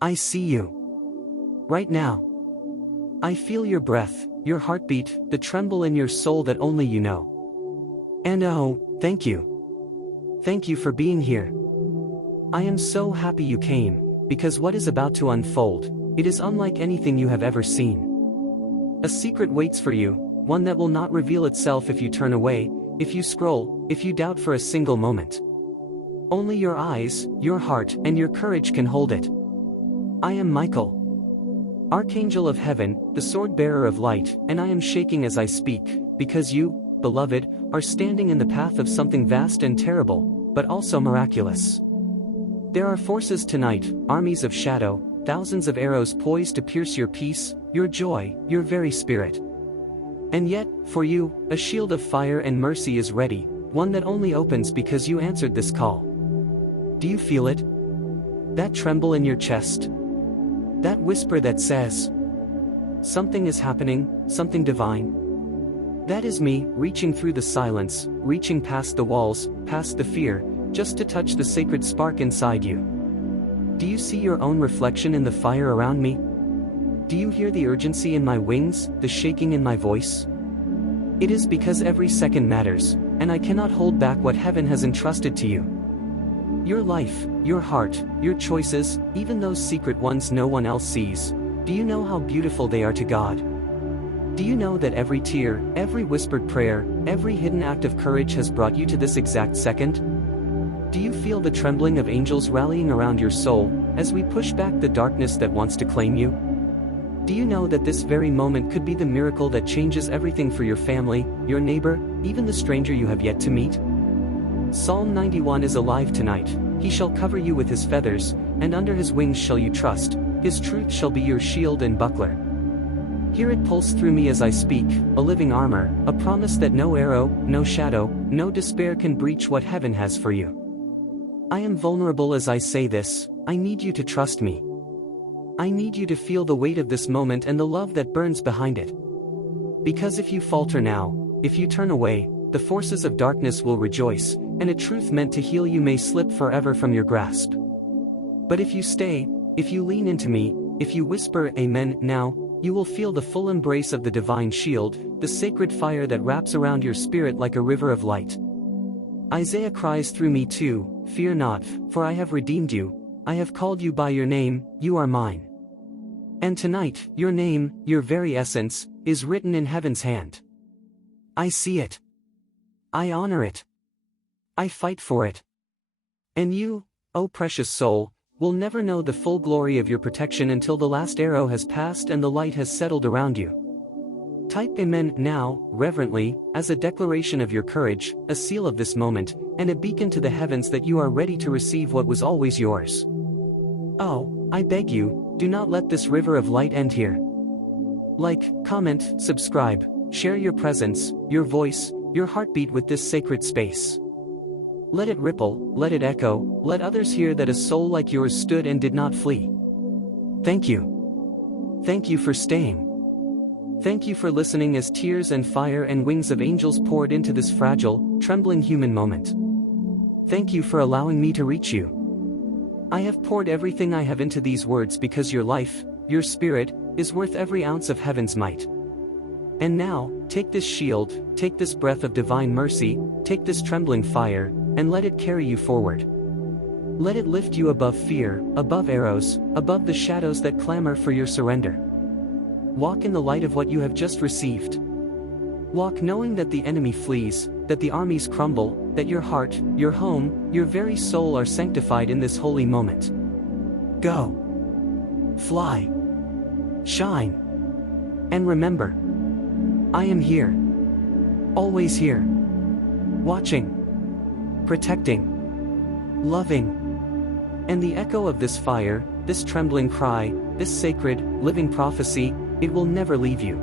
I see you. Right now. I feel your breath, your heartbeat, the tremble in your soul that only you know. And oh, thank you. Thank you for being here. I am so happy you came, because what is about to unfold, it is unlike anything you have ever seen. A secret waits for you, one that will not reveal itself if you turn away, if you scroll, if you doubt for a single moment. Only your eyes, your heart, and your courage can hold it. I am Michael, Archangel of Heaven, the sword-bearer of light, and I am shaking as I speak, because you, beloved, are standing in the path of something vast and terrible, but also miraculous. There are forces tonight, armies of shadow, thousands of arrows poised to pierce your peace, your joy, your very spirit. And yet, for you, a shield of fire and mercy is ready, one that only opens because you answered this call. Do you feel it? That tremble in your chest? That whisper that says, something is happening, something divine? That is me, reaching through the silence, reaching past the walls, past the fear, just to touch the sacred spark inside you. Do you see your own reflection in the fire around me? Do you hear the urgency in my wings, the shaking in my voice? It is because every second matters, and I cannot hold back what heaven has entrusted to you. Your life, your heart, your choices, even those secret ones no one else sees, do you know how beautiful they are to God? Do you know that every tear, every whispered prayer, every hidden act of courage has brought you to this exact second? Do you feel the trembling of angels rallying around your soul, as we push back the darkness that wants to claim you? Do you know that this very moment could be the miracle that changes everything for your family, your neighbor, even the stranger you have yet to meet? Psalm 91 is alive tonight. He shall cover you with his feathers, and under his wings shall you trust. His truth shall be your shield and buckler. Hear it pulse through me as I speak, a living armor, a promise that no arrow, no shadow, no despair can breach what heaven has for you. I am vulnerable as I say this. I need you to trust me. I need you to feel the weight of this moment and the love that burns behind it. Because if you falter now, if you turn away, the forces of darkness will rejoice, and a truth meant to heal you may slip forever from your grasp. But if you stay, if you lean into me, if you whisper amen now, you will feel the full embrace of the divine shield, the sacred fire that wraps around your spirit like a river of light. Isaiah cries through me too, fear not, for I have redeemed you, I have called you by your name, you are mine. And tonight, your name, your very essence, is written in heaven's hand. I see it. I honor it. I fight for it. And you, oh precious soul, will never know the full glory of your protection until the last arrow has passed and the light has settled around you. Type amen now, reverently, as a declaration of your courage, a seal of this moment, and a beacon to the heavens that you are ready to receive what was always yours. Oh, I beg you, do not let this river of light end here. Like, comment, subscribe, share your presence, your voice, your heartbeat with this sacred space. Let it ripple, let it echo, let others hear that a soul like yours stood and did not flee. Thank you. Thank you for staying. Thank you for listening as tears and fire and wings of angels poured into this fragile, trembling human moment. Thank you for allowing me to reach you. I have poured everything I have into these words because your life, your spirit, is worth every ounce of heaven's might. And now, take this shield, take this breath of divine mercy, take this trembling fire, and let it carry you forward. Let it lift you above fear, above arrows, above the shadows that clamor for your surrender. Walk in the light of what you have just received. Walk knowing that the enemy flees, that the armies crumble, that your heart, your home, your very soul are sanctified in this holy moment. Go. Fly. Shine. And remember, I am here. Always here. Watching. Protecting. Loving. And the echo of this fire, this trembling cry, this sacred, living prophecy, it will never leave you.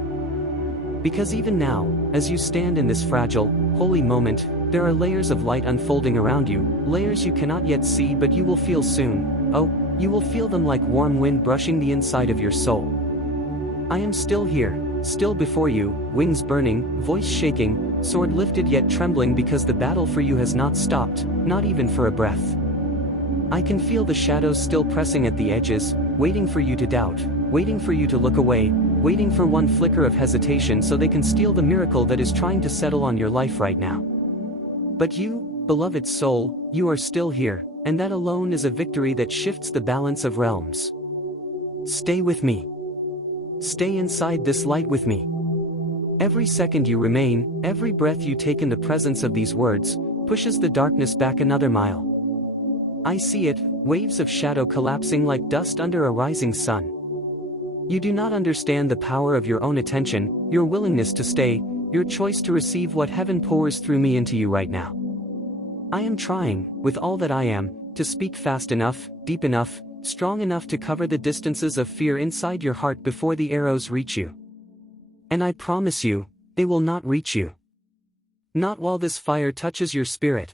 Because even now, as you stand in this fragile, holy moment, there are layers of light unfolding around you, layers you cannot yet see but you will feel soon. Oh, you will feel them like warm wind brushing the inside of your soul. I am still here, still before you, wings burning, voice shaking, sword lifted yet trembling because the battle for you has not stopped, not even for a breath. I can feel the shadows still pressing at the edges, waiting for you to doubt, waiting for you to look away, waiting for one flicker of hesitation so they can steal the miracle that is trying to settle on your life right now. But you, beloved soul, you are still here, and that alone is a victory that shifts the balance of realms. Stay with me. Stay inside this light with me. Every second you remain, every breath you take in the presence of these words, pushes the darkness back another mile. I see it, waves of shadow collapsing like dust under a rising sun. You do not understand the power of your own attention, your willingness to stay, your choice to receive what heaven pours through me into you right now. I am trying, with all that I am, to speak fast enough, deep enough, strong enough to cover the distances of fear inside your heart before the arrows reach you. And I promise you, they will not reach you. Not while this fire touches your spirit.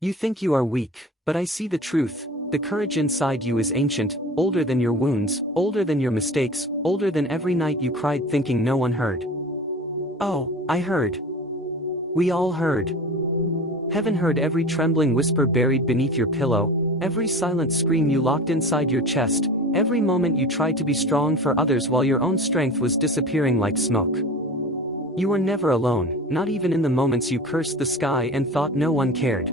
You think you are weak, but I see the truth. The courage inside you is ancient, older than your wounds, older than your mistakes, older than every night you cried thinking no one heard. Oh, I heard. We all heard. Heaven heard every trembling whisper buried beneath your pillow, every silent scream you locked inside your chest, every moment you tried to be strong for others while your own strength was disappearing like smoke. You were never alone, not even in the moments you cursed the sky and thought no one cared.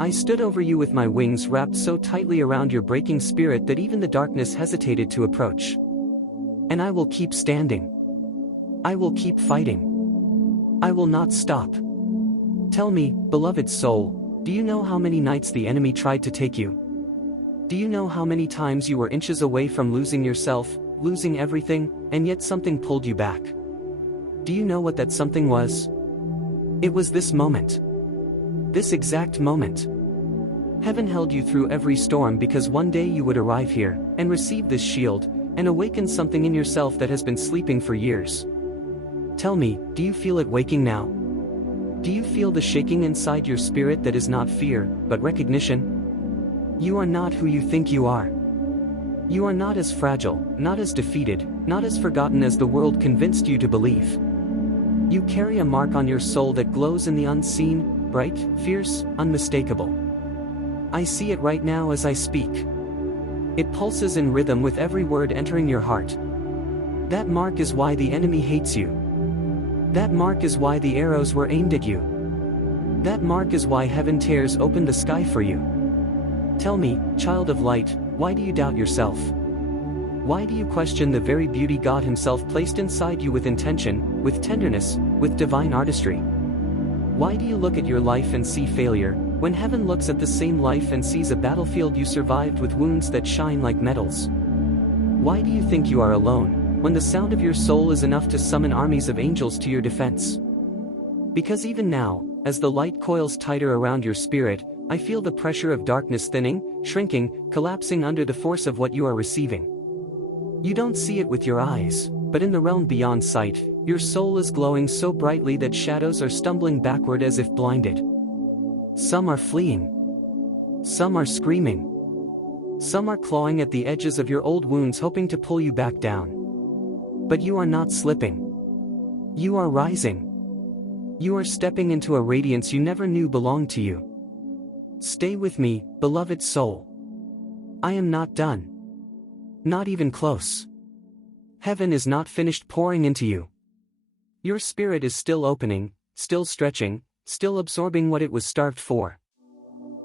I stood over you with my wings wrapped so tightly around your breaking spirit that even the darkness hesitated to approach. And I will keep standing. I will keep fighting. I will not stop. Tell me, beloved soul, do you know how many nights the enemy tried to take you? Do you know how many times you were inches away from losing yourself, losing everything, and yet something pulled you back? Do you know what that something was? It was this moment. This exact moment. Heaven held you through every storm because one day you would arrive here, and receive this shield, and awaken something in yourself that has been sleeping for years. Tell me, do you feel it waking now? Do you feel the shaking inside your spirit that is not fear, but recognition? You are not who you think you are. You are not as fragile, not as defeated, not as forgotten as the world convinced you to believe. You carry a mark on your soul that glows in the unseen, bright, fierce, unmistakable. I see it right now as I speak. It pulses in rhythm with every word entering your heart. That mark is why the enemy hates you. That mark is why the arrows were aimed at you. That mark is why heaven tears open the sky for you. Tell me, child of light, why do you doubt yourself? Why do you question the very beauty God Himself placed inside you with intention, with tenderness, with divine artistry? Why do you look at your life and see failure, when heaven looks at the same life and sees a battlefield you survived with wounds that shine like medals? Why do you think you are alone, when the sound of your soul is enough to summon armies of angels to your defense? Because even now, as the light coils tighter around your spirit, I feel the pressure of darkness thinning, shrinking, collapsing under the force of what you are receiving. You don't see it with your eyes, but in the realm beyond sight, your soul is glowing so brightly that shadows are stumbling backward as if blinded. Some are fleeing. Some are screaming. Some are clawing at the edges of your old wounds hoping to pull you back down. But you are not slipping. You are rising. You are stepping into a radiance you never knew belonged to you. Stay with me, beloved soul. I am not done. Not even close. Heaven is not finished pouring into you. Your spirit is still opening, still stretching, still absorbing what it was starved for.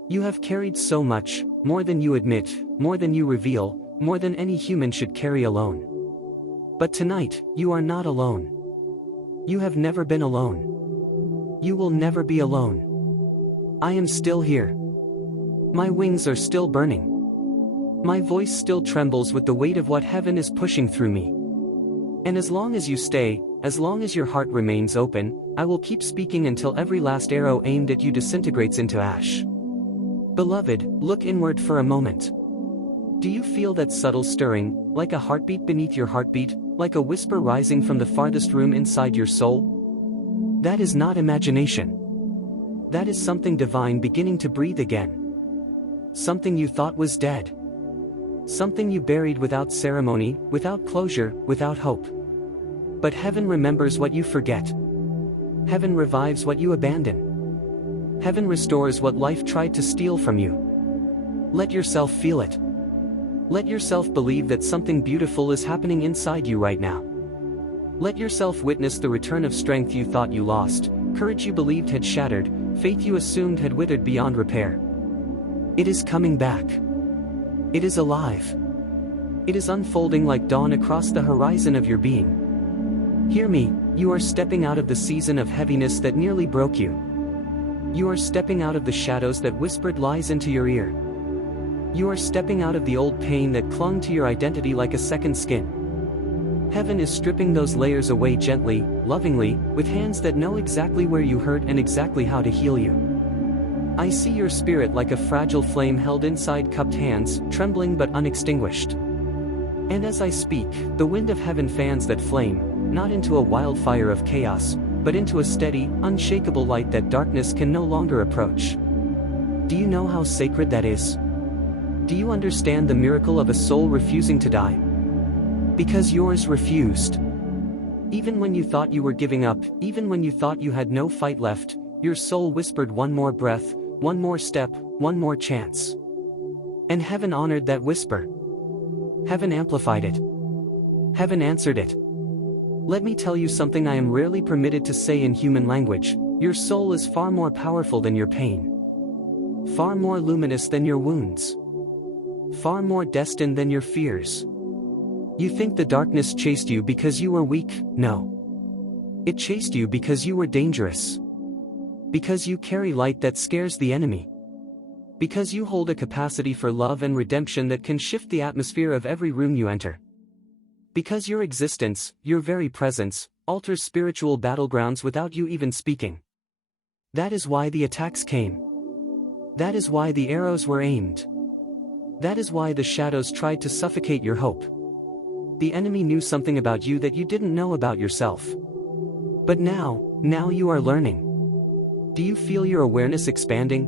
You have carried so much, more than you admit, more than you reveal, more than any human should carry alone. But tonight, you are not alone. You have never been alone. You will never be alone. I am still here. My wings are still burning. My voice still trembles with the weight of what heaven is pushing through me. And as long as you stay, as long as your heart remains open, I will keep speaking until every last arrow aimed at you disintegrates into ash. Beloved, look inward for a moment. Do you feel that subtle stirring, like a heartbeat beneath your heartbeat, like a whisper rising from the farthest room inside your soul? That is not imagination. That is something divine beginning to breathe again. Something you thought was dead. Something you buried without ceremony, without closure, without hope. But heaven remembers what you forget. Heaven revives what you abandon. Heaven restores what life tried to steal from you. Let yourself feel it. Let yourself believe that something beautiful is happening inside you right now. Let yourself witness the return of strength you thought you lost, courage you believed had shattered, faith you assumed had withered beyond repair. It is coming back. It is alive. It is unfolding like dawn across the horizon of your being. Hear me, you are stepping out of the season of heaviness that nearly broke you. You are stepping out of the shadows that whispered lies into your ear. You are stepping out of the old pain that clung to your identity like a second skin. Heaven is stripping those layers away gently, lovingly, with hands that know exactly where you hurt and exactly how to heal you. I see your spirit like a fragile flame held inside cupped hands, trembling but unextinguished. And as I speak, the wind of heaven fans that flame, not into a wildfire of chaos, but into a steady, unshakable light that darkness can no longer approach. Do you know how sacred that is? Do you understand the miracle of a soul refusing to die? Because yours refused. Even when you thought you were giving up, even when you thought you had no fight left, your soul whispered one more breath, one more step, one more chance. And heaven honored that whisper. Heaven amplified it. Heaven answered it. Let me tell you something I am rarely permitted to say in human language. Your soul is far more powerful than your pain. Far more luminous than your wounds. Far more destined than your fears. You think the darkness chased you because you were weak? No. It chased you because you were dangerous. Because you carry light that scares the enemy. Because you hold a capacity for love and redemption that can shift the atmosphere of every room you enter. Because your existence, your very presence, alters spiritual battlegrounds without you even speaking. That is why the attacks came. That is why the arrows were aimed. That is why the shadows tried to suffocate your hope. The enemy knew something about you that you didn't know about yourself. But now you are learning. Do you feel your awareness expanding?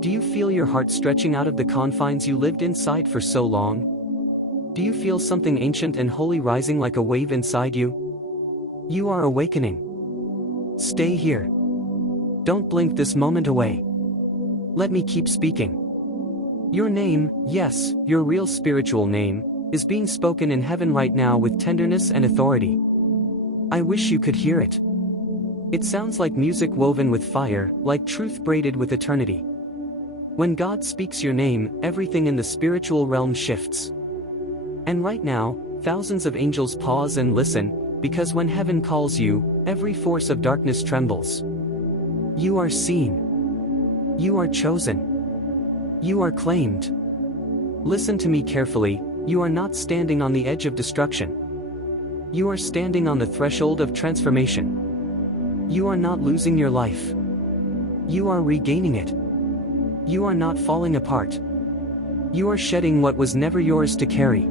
Do you feel your heart stretching out of the confines you lived inside for so long? Do you feel something ancient and holy rising like a wave inside you? You are awakening. Stay here. Don't blink this moment away. Let me keep speaking. Your name, yes, your real spiritual name, is being spoken in heaven right now with tenderness and authority. I wish you could hear it. It sounds like music woven with fire, like truth braided with eternity. When God speaks your name, everything in the spiritual realm shifts. And right now, thousands of angels pause and listen, because when heaven calls you, every force of darkness trembles. You are seen. You are chosen. You are claimed. Listen to me carefully, you are not standing on the edge of destruction. You are standing on the threshold of transformation. You are not losing your life. You are regaining it. You are not falling apart. You are shedding what was never yours to carry.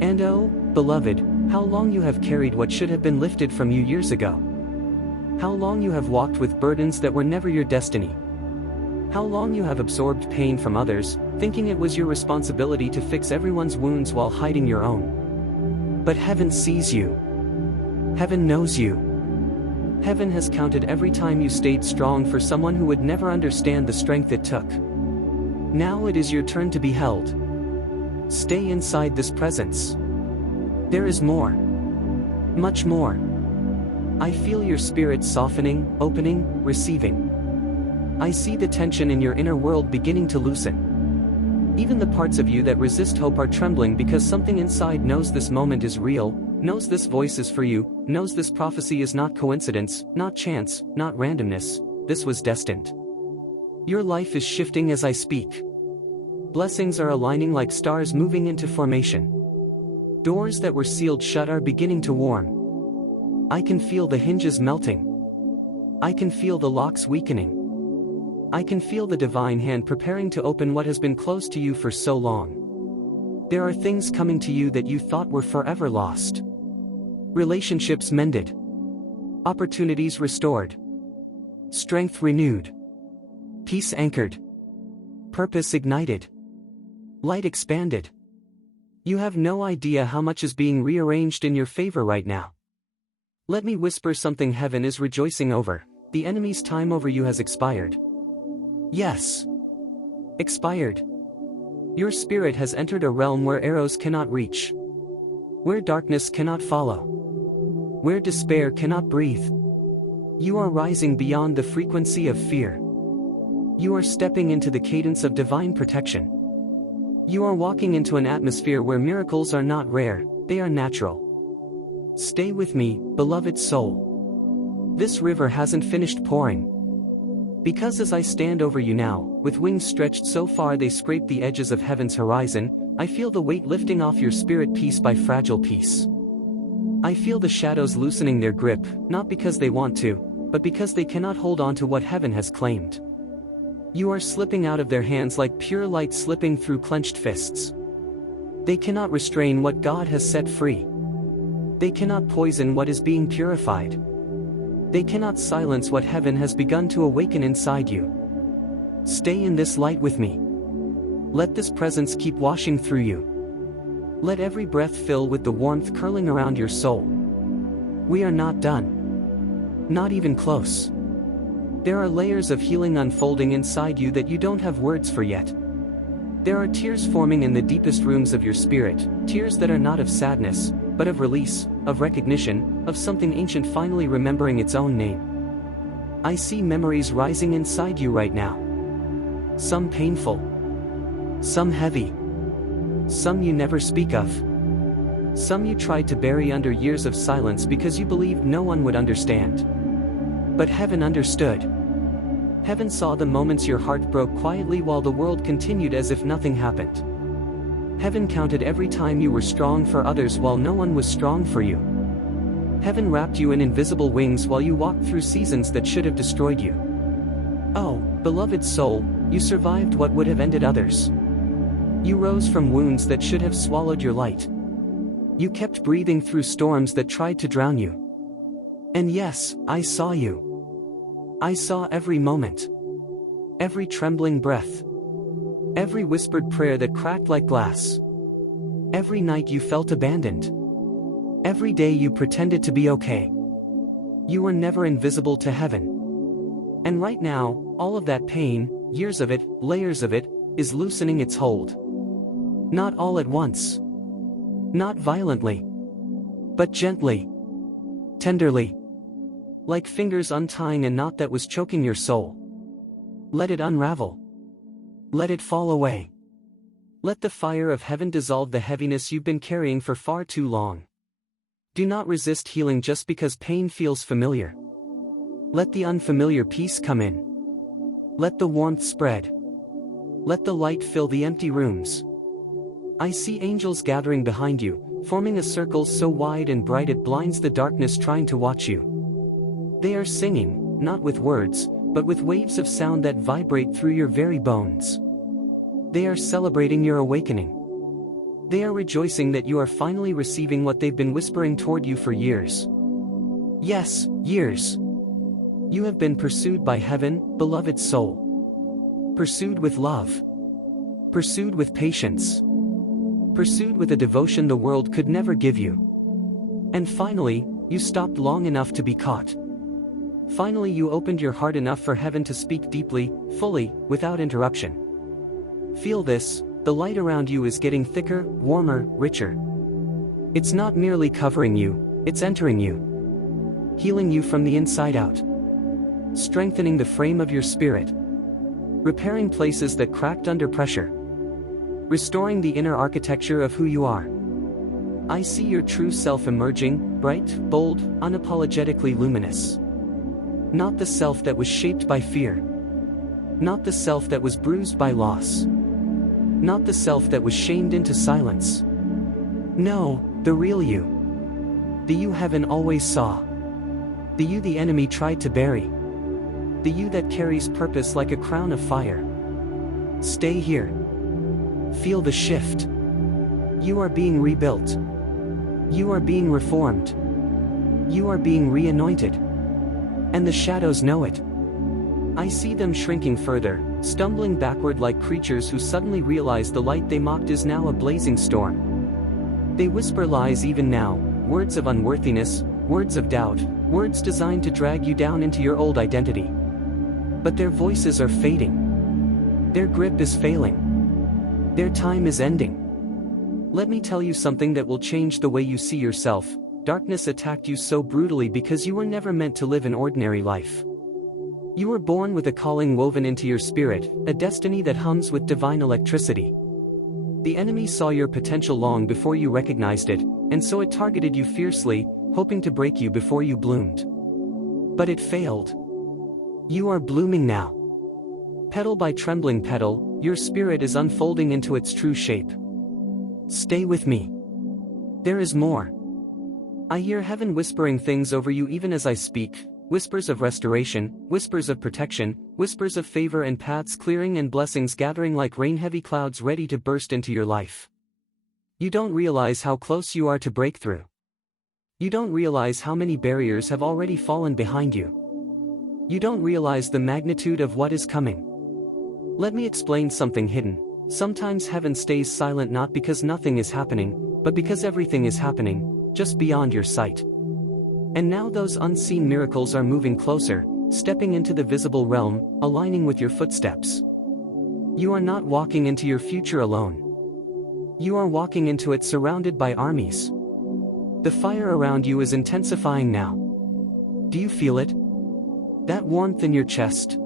And oh, beloved, how long you have carried what should have been lifted from you years ago. How long you have walked with burdens that were never your destiny. How long you have absorbed pain from others, thinking it was your responsibility to fix everyone's wounds while hiding your own. But heaven sees you. Heaven knows you. Heaven has counted every time you stayed strong for someone who would never understand the strength it took. Now it is your turn to be held. Stay inside this presence. There is more. Much more. I feel your spirit softening, opening, receiving. I see the tension in your inner world beginning to loosen. Even the parts of you that resist hope are trembling because something inside knows this moment is real, knows this voice is for you, knows this prophecy is not coincidence, not chance, not randomness, this was destined. Your life is shifting as I speak. Blessings are aligning like stars moving into formation. Doors that were sealed shut are beginning to warm. I can feel the hinges melting. I can feel the locks weakening. I can feel the divine hand preparing to open what has been closed to you for so long. There are things coming to you that you thought were forever lost. Relationships mended. Opportunities restored. Strength renewed. Peace anchored. Purpose ignited. Light expanded. You have no idea how much is being rearranged in your favor right now. Let me whisper something heaven is rejoicing over. The enemy's time over you has expired. Yes. Expired. Your spirit has entered a realm where arrows cannot reach, where darkness cannot follow, where despair cannot breathe. You are rising beyond the frequency of fear. You are stepping into the cadence of divine protection. You are walking into an atmosphere where miracles are not rare, they are natural. Stay with me, beloved soul. This river hasn't finished pouring. Because as I stand over you now, with wings stretched so far they scrape the edges of heaven's horizon, I feel the weight lifting off your spirit piece by fragile piece. I feel the shadows loosening their grip, not because they want to, but because they cannot hold on to what heaven has claimed. You are slipping out of their hands like pure light slipping through clenched fists. They cannot restrain what God has set free. They cannot poison what is being purified. They cannot silence what heaven has begun to awaken inside you. Stay in this light with me. Let this presence keep washing through you. Let every breath fill with the warmth curling around your soul. We are not done. Not even close. There are layers of healing unfolding inside you that you don't have words for yet. There are tears forming in the deepest rooms of your spirit, tears that are not of sadness, but of release, of recognition, of something ancient finally remembering its own name. I see memories rising inside you right now. Some painful. Some heavy. Some you never speak of. Some you tried to bury under years of silence because you believed no one would understand. But heaven understood. Heaven saw the moments your heart broke quietly while the world continued as if nothing happened. Heaven counted every time you were strong for others while no one was strong for you. Heaven wrapped you in invisible wings while you walked through seasons that should have destroyed you. Oh, beloved soul, you survived what would have ended others. You rose from wounds that should have swallowed your light. You kept breathing through storms that tried to drown you. And yes, I saw you. I saw every moment. Every trembling breath. Every whispered prayer that cracked like glass. Every night you felt abandoned. Every day you pretended to be okay. You were never invisible to heaven. And right now, all of that pain, years of it, layers of it, is loosening its hold. Not all at once. Not violently. But gently. Tenderly. Like fingers untying a knot that was choking your soul. Let it unravel. Let it fall away. Let the fire of heaven dissolve the heaviness you've been carrying for far too long. Do not resist healing just because pain feels familiar. Let the unfamiliar peace come in. Let the warmth spread. Let the light fill the empty rooms. I see angels gathering behind you, forming a circle so wide and bright it blinds the darkness trying to watch you. They are singing, not with words, but with waves of sound that vibrate through your very bones. They are celebrating your awakening. They are rejoicing that you are finally receiving what they've been whispering toward you for years. Yes, years. You have been pursued by heaven, beloved soul. Pursued with love. Pursued with patience. Pursued with a devotion the world could never give you. And finally, you stopped long enough to be caught. Finally you opened your heart enough for heaven to speak deeply, fully, without interruption. Feel this, the light around you is getting thicker, warmer, richer. It's not merely covering you, it's entering you. Healing you from the inside out. Strengthening the frame of your spirit. Repairing places that cracked under pressure. Restoring the inner architecture of who you are. I see your true self emerging, bright, bold, unapologetically luminous. Not the self that was shaped by fear. Not the self that was bruised by loss. Not the self that was shamed into silence. No, the real you. The you heaven always saw. The you the enemy tried to bury. The you that carries purpose like a crown of fire. Stay here. Feel the shift. You are being rebuilt. You are being reformed. You are being re-anointed. And the shadows know it. I see them shrinking further, stumbling backward like creatures who suddenly realize the light they mocked is now a blazing storm. They whisper lies even now, words of unworthiness, words of doubt, words designed to drag you down into your old identity. But their voices are fading. Their grip is failing. Their time is ending. Let me tell you something that will change the way you see yourself. Darkness attacked you so brutally because you were never meant to live an ordinary life. You were born with a calling woven into your spirit, a destiny that hums with divine electricity. The enemy saw your potential long before you recognized it, and so it targeted you fiercely, hoping to break you before you bloomed. But it failed. You are blooming now. Petal by trembling petal, your spirit is unfolding into its true shape. Stay with me. There is more. I hear heaven whispering things over you even as I speak, whispers of restoration, whispers of protection, whispers of favor and paths clearing and blessings gathering like rain-heavy clouds ready to burst into your life. You don't realize how close you are to breakthrough. You don't realize how many barriers have already fallen behind you. You don't realize the magnitude of what is coming. Let me explain something hidden. Sometimes heaven stays silent not because nothing is happening, but because everything is happening, just beyond your sight. And now those unseen miracles are moving closer, stepping into the visible realm, aligning with your footsteps. You are not walking into your future alone. You are walking into it surrounded by armies. The fire around you is intensifying now. Do you feel it? That warmth in your chest?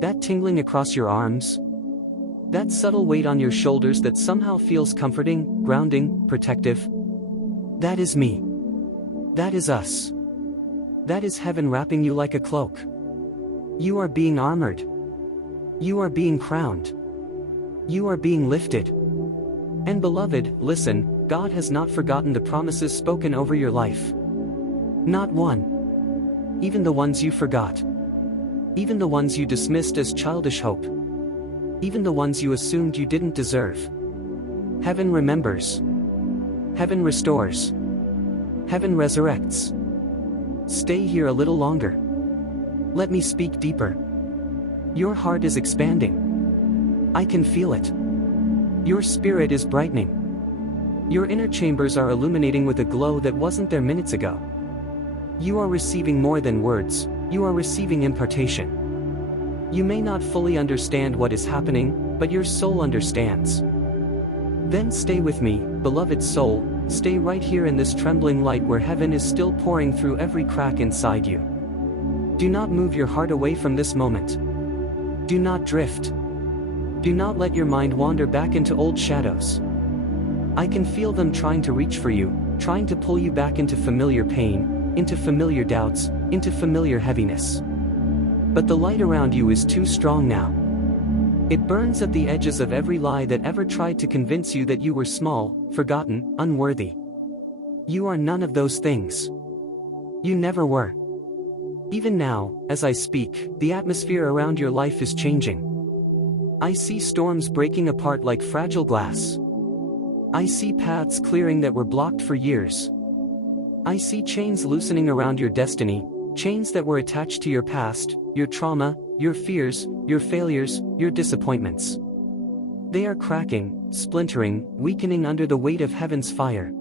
That tingling across your arms? That subtle weight on your shoulders that somehow feels comforting, grounding, protective? That is me. That is us. That is heaven wrapping you like a cloak. You are being armored. You are being crowned. You are being lifted. And beloved, listen, God has not forgotten the promises spoken over your life. Not one. Even the ones you forgot. Even the ones you dismissed as childish hope. Even the ones you assumed you didn't deserve. Heaven remembers. Heaven restores. Heaven resurrects. Stay here a little longer. Let me speak deeper. Your heart is expanding. I can feel it. Your spirit is brightening. Your inner chambers are illuminating with a glow that wasn't there minutes ago. You are receiving more than words, you are receiving impartation. You may not fully understand what is happening, but your soul understands. Then stay with me, beloved soul. Stay right here in this trembling light where heaven is still pouring through every crack inside you. Do not move your heart away from this moment. Do not drift. Do not let your mind wander back into old shadows. I can feel them trying to reach for you, trying to pull you back into familiar pain, into familiar doubts, into familiar heaviness. But the light around you is too strong now. It burns at the edges of every lie that ever tried to convince you that you were small, forgotten, unworthy. You are none of those things. You never were. Even now, as I speak, the atmosphere around your life is changing. I see storms breaking apart like fragile glass. I see paths clearing that were blocked for years. I see chains loosening around your destiny, chains that were attached to your past, your trauma, your fears, your failures, your disappointments. They are cracking, splintering, weakening under the weight of heaven's fire.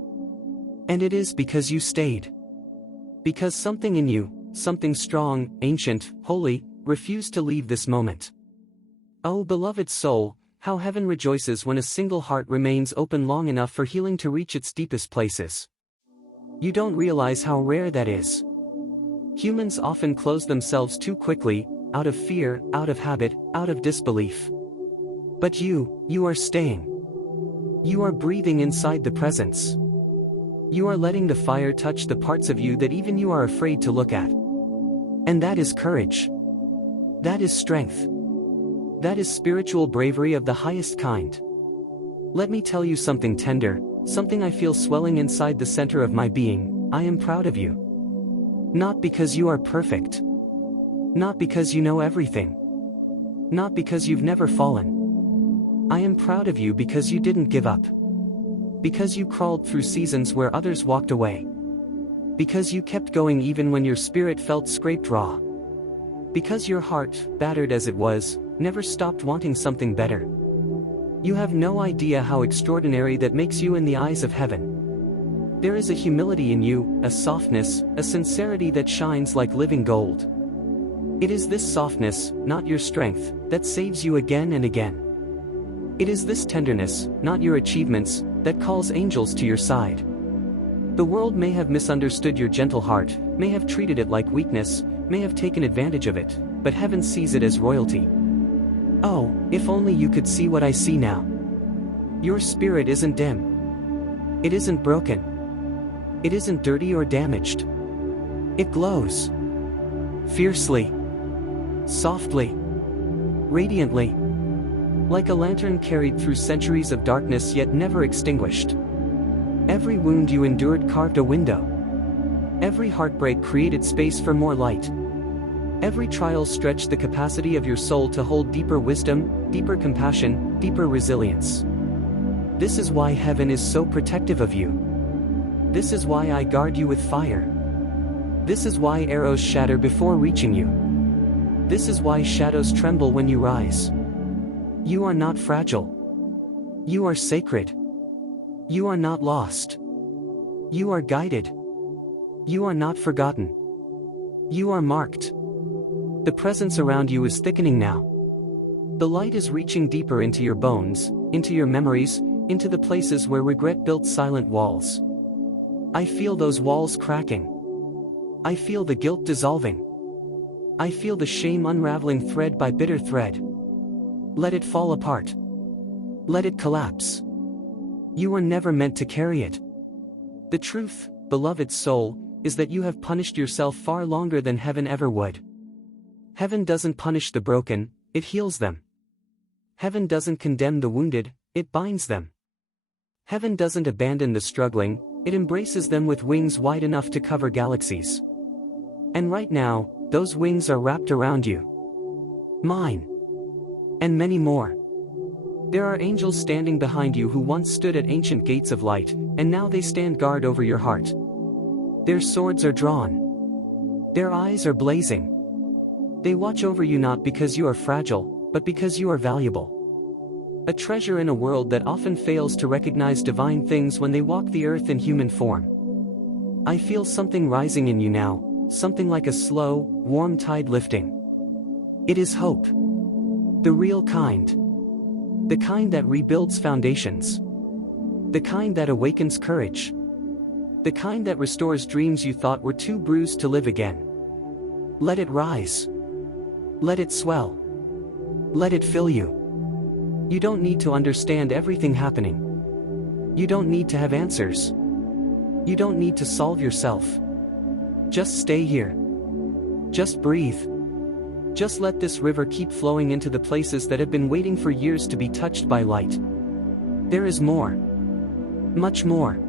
And it is because you stayed. Because something in you, something strong, ancient, holy, refused to leave this moment. Oh beloved soul, how heaven rejoices when a single heart remains open long enough for healing to reach its deepest places. You don't realize how rare that is. Humans often close themselves too quickly, out of fear, out of habit, out of disbelief. But you are staying. You are breathing inside the presence. You are letting the fire touch the parts of you that even you are afraid to look at. And that is courage. That is strength. That is spiritual bravery of the highest kind. Let me tell you something tender, something I feel swelling inside the center of my being. I am proud of you. Not because you are perfect. Not because you know everything. Not because you've never fallen. I am proud of you because you didn't give up. Because you crawled through seasons where others walked away. Because you kept going even when your spirit felt scraped raw. Because your heart, battered as it was, never stopped wanting something better. You have no idea how extraordinary that makes you in the eyes of heaven. There is a humility in you, a softness, a sincerity that shines like living gold. It is this softness, not your strength, that saves you again and again. It is this tenderness, not your achievements, that calls angels to your side. The world may have misunderstood your gentle heart, may have treated it like weakness, may have taken advantage of it, but heaven sees it as royalty. Oh, if only you could see what I see now. Your spirit isn't dim. It isn't broken. It isn't dirty or damaged. It glows. Fiercely. Softly. Radiantly. Like a lantern carried through centuries of darkness yet never extinguished. Every wound you endured carved a window. Every heartbreak created space for more light. Every trial stretched the capacity of your soul to hold deeper wisdom, deeper compassion, deeper resilience. This is why heaven is so protective of you. This is why I guard you with fire. This is why arrows shatter before reaching you. This is why shadows tremble when you rise. You are not fragile. You are sacred. You are not lost. You are guided. You are not forgotten. You are marked. The presence around you is thickening now. The light is reaching deeper into your bones, into your memories, into the places where regret built silent walls. I feel those walls cracking. I feel the guilt dissolving. I feel the shame unraveling thread by bitter thread. Let it fall apart. Let it collapse. You were never meant to carry it. The truth, beloved soul, is that you have punished yourself far longer than heaven ever would. Heaven doesn't punish the broken, it heals them. Heaven doesn't condemn the wounded, it binds them. Heaven doesn't abandon the struggling, it embraces them with wings wide enough to cover galaxies. And right now, those wings are wrapped around you. Mine. And many more. There are angels standing behind you who once stood at ancient gates of light, and now they stand guard over your heart. Their swords are drawn. Their eyes are blazing. They watch over you not because you are fragile, but because you are valuable. A treasure in a world that often fails to recognize divine things when they walk the earth in human form. I feel something rising in you now, something like a slow, warm tide lifting. It is hope. The real kind. The kind that rebuilds foundations. The kind that awakens courage. The kind that restores dreams you thought were too bruised to live again. Let it rise. Let it swell. Let it fill you. You don't need to understand everything happening. You don't need to have answers. You don't need to solve yourself. Just stay here. Just breathe. Just let this river keep flowing into the places that have been waiting for years to be touched by light. There is more. Much more.